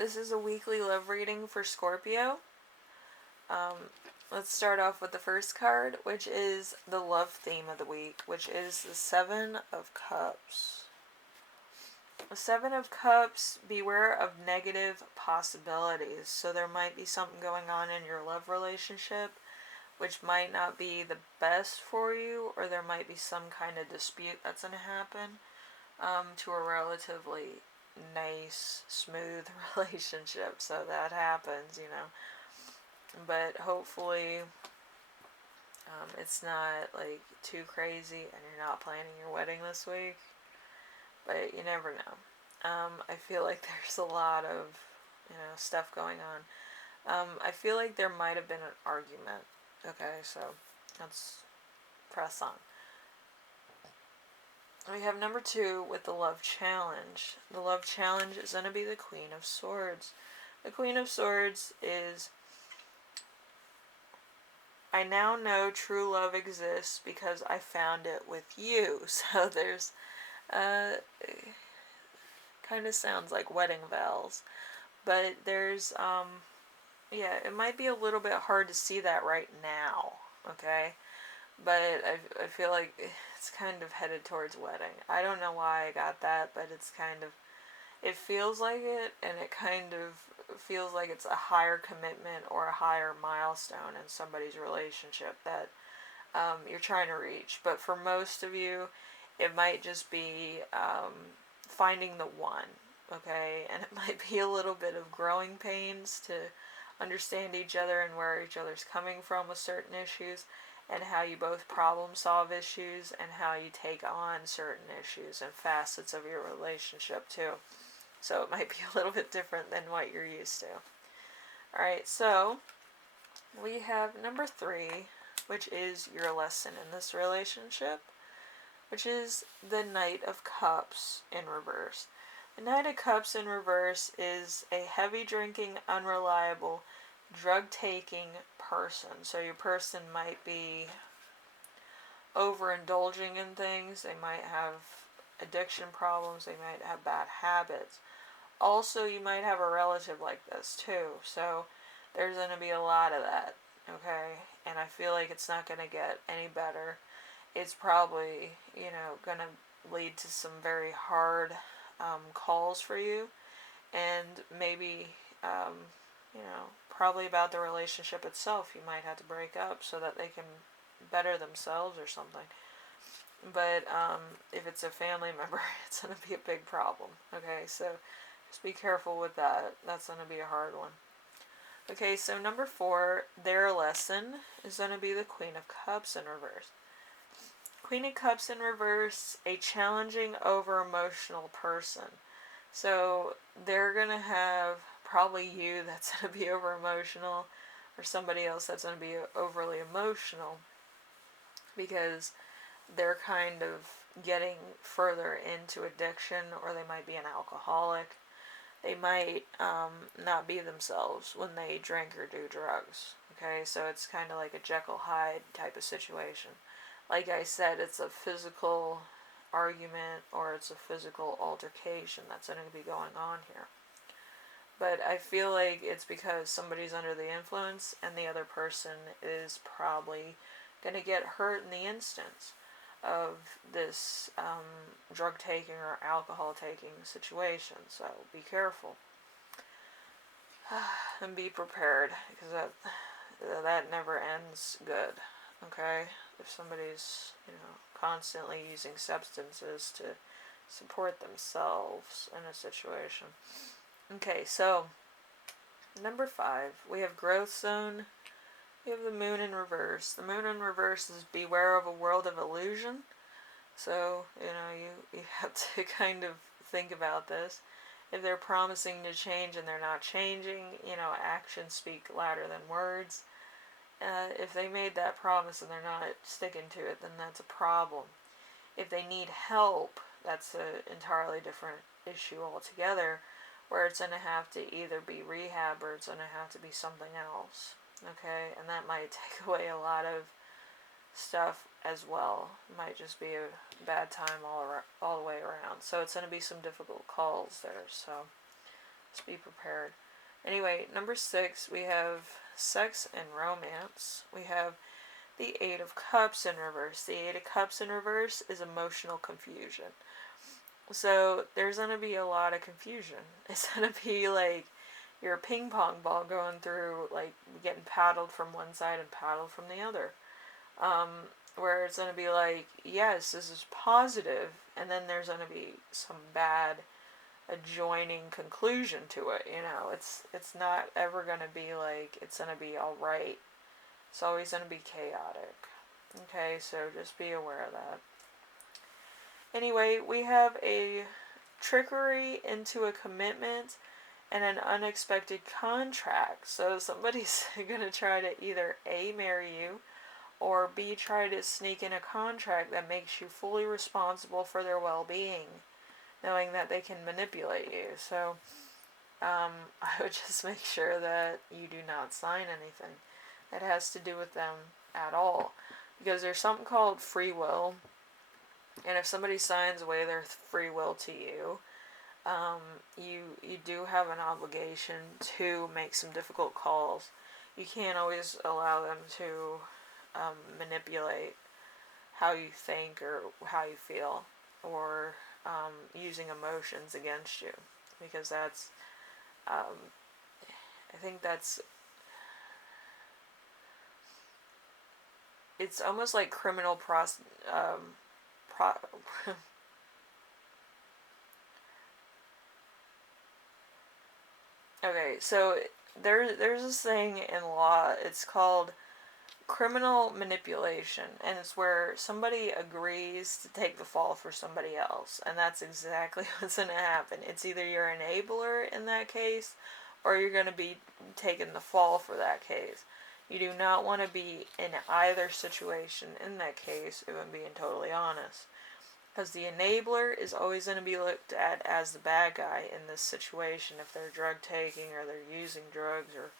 this is a weekly love reading for Scorpio. Um, let's start off with the first card, which is the love theme of the week, which is the Seven of Cups. The Seven of Cups, beware of negative possibilities. So there might be something going on in your love relationship which might not be the best for you, or there might be some kind of dispute that's going to happen to a relatively nice, smooth relationship. So that happens, you know. But hopefully it's not like too crazy and you're not planning your wedding this week. But you never know. I feel like there's a lot of, stuff going on. I feel like there might have been an argument. Okay, so let's press on. We have number 2 with the love challenge. The love challenge is going to be the Queen of Swords. The Queen of Swords is, I now know true love exists because I found it with you. So there's, kind of sounds like wedding vows. But there's, it might be a little bit hard to see that right now, okay? But I feel like it's kind of headed towards wedding. I don't know why I got that, but it's kind of, it feels like it, and it kind of feels like it's a higher commitment or a higher milestone in somebody's relationship that you're trying to reach. But for most of you, it might just be finding the one, okay? And it might be a little bit of growing pains to understand each other and where each other's coming from with certain issues, and how you both problem solve issues, and how you take on certain issues and facets of your relationship too. So it might be a little bit different than what you're used to. Alright, so we have number 3, which is your lesson in this relationship, which is the Knight of Cups in reverse. The Knight of Cups in reverse is a heavy drinking, unreliable, drug taking person. So your person might be overindulging in things, they might have addiction problems, they might have bad habits. Also, you might have a relative like this too. So there's going to be a lot of that, okay? And I feel like it's not going to get any better. It's probably, going to lead to some very hard calls for you, and maybe, probably about the relationship itself. You might have to break up so that they can better themselves or something. But if it's a family member, it's going to be a big problem. Okay, so just be careful with that. That's going to be a hard one. Okay, so number 4, their lesson is going to be the Queen of Cups in reverse. Queen of Cups in reverse, a challenging, over-emotional person. So they're going to have probably you that's going to be over-emotional, or somebody else that's going to be overly emotional, because they're kind of getting further into addiction, or they might be an alcoholic. They might not be themselves when they drink or do drugs. Okay, so it's kind of like a Jekyll Hyde type of situation. Like I said, it's a physical argument, or it's a physical altercation that's going to be going on here. But I feel like it's because somebody's under the influence, and the other person is probably going to get hurt in the instance of this drug taking or alcohol taking situation. So be careful and be prepared, because that never ends good. Okay, if somebody's constantly using substances to support themselves in a situation. Okay, so number 5, we have growth zone. We have the moon in reverse. The moon in reverse is beware of a world of illusion. So, you have to kind of think about this. If they're promising to change and they're not changing, actions speak louder than words. If they made that promise and they're not sticking to it, then that's a problem. If they need help, that's an entirely different issue altogether, where it's going to have to either be rehab or it's going to have to be something else. Okay, and that might take away a lot of stuff as well. It might just be a bad time all the way around. So it's going to be some difficult calls there. So Just be prepared. Anyway, number 6, we have sex and romance. We have the Eight of Cups in reverse. The Eight of Cups in reverse is emotional confusion. So there's going to be a lot of confusion. It's going to be like you're a ping pong ball going through, like getting paddled from one side and paddled from the other. Where it's going to be like, yes, this is positive, and then there's going to be some bad adjoining conclusion to it. It's not ever going to be like it's going to be all right. It's always going to be chaotic. Okay, so just be aware of that. Anyway, we have a trickery into a commitment and an unexpected contract. So somebody's going to try to either A, marry you, or B, try to sneak in a contract that makes you fully responsible for their well-being, knowing that they can manipulate you. So I would just make sure that you do not sign anything that has to do with them at all. Because there's something called free will, and if somebody signs away their free will to you, you do have an obligation to make some difficult calls. You can't always allow them to manipulate how you think or how you feel, or using emotions against you, because that's I think that's it's almost like criminal okay, so there's this thing in law. It's called criminal manipulation, and it's where somebody agrees to take the fall for somebody else, and that's exactly what's going to happen. It's either you're an enabler in that case, or you're going to be taking the fall for that case. You do not want to be in either situation in that case, if I'm being totally honest. Because the enabler is always going to be looked at as the bad guy in this situation if they're drug taking or they're using drugs or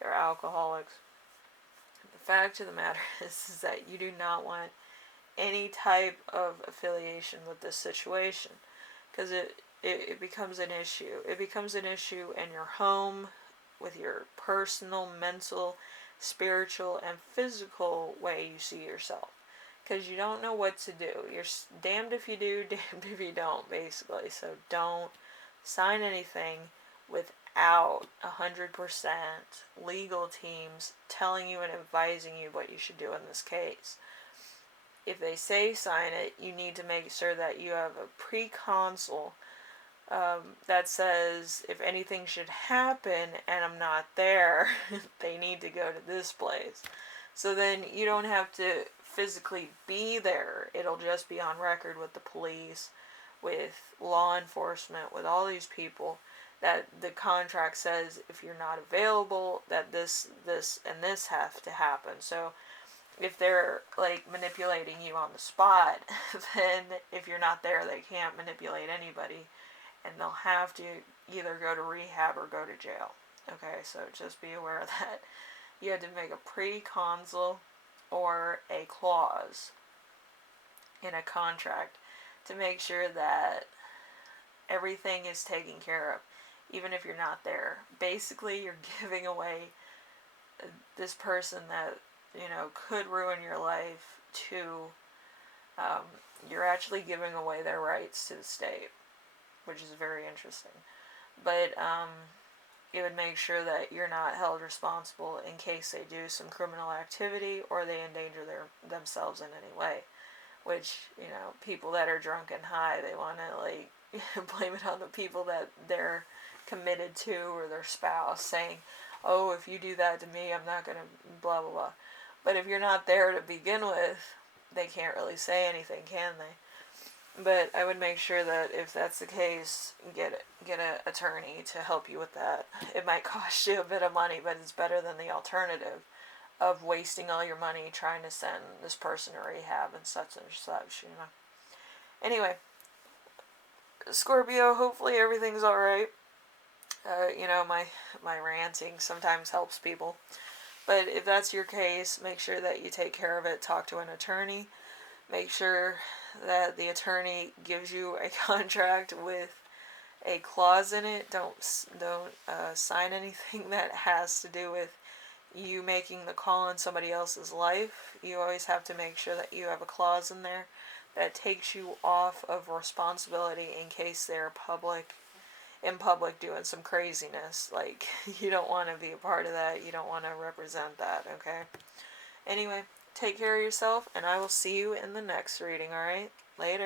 they're alcoholics. The fact of the matter is that you do not want any type of affiliation with this situation, because it becomes an issue. It becomes an issue in your home, with your personal, mental, spiritual, and physical way you see yourself. Because you don't know what to do. You're damned if you do, damned if you don't, basically. So don't sign anything without 100% legal teams telling you and advising you what you should do in this case. If they say sign it, you need to make sure that you have a pre-consult that says if anything should happen and I'm not there, they need to go to this place. So then you don't have to physically be there. It'll just be on record with the police, with law enforcement, with all these people, that the contract says if you're not available, that this, and this have to happen. So if they're like manipulating you on the spot, then if you're not there, they can't manipulate anybody, and they'll have to either go to rehab or go to jail. Okay, so just be aware of that. You had to make a pre-consult or a clause in a contract to make sure that everything is taken care of, even if you're not there. Basically, you're giving away this person that, could ruin your life to, you're actually giving away their rights to the state, which is very interesting. But, it would make sure that you're not held responsible in case they do some criminal activity or they endanger themselves in any way. Which, people that are drunk and high, they want to, blame it on the people that they're committed to or their spouse, saying, oh, if you do that to me, I'm not going to blah, blah, blah. But if you're not there to begin with, they can't really say anything, can they? But I would make sure that if that's the case, get an attorney to help you with that. It might cost you a bit of money, but it's better than the alternative of wasting all your money trying to send this person to rehab and such and such, Anyway, Scorpio, hopefully everything's alright. My ranting sometimes helps people. But if that's your case, make sure that you take care of it. Talk to an attorney. Make sure that the attorney gives you a contract with a clause in it. Don't sign anything that has to do with you making the call on somebody else's life. You always have to make sure that you have a clause in there that takes you off of responsibility in case they're in public doing some craziness. Like, you don't want to be a part of that. You don't want to represent that, okay? Anyway, take care of yourself, and I will see you in the next reading, alright? Later.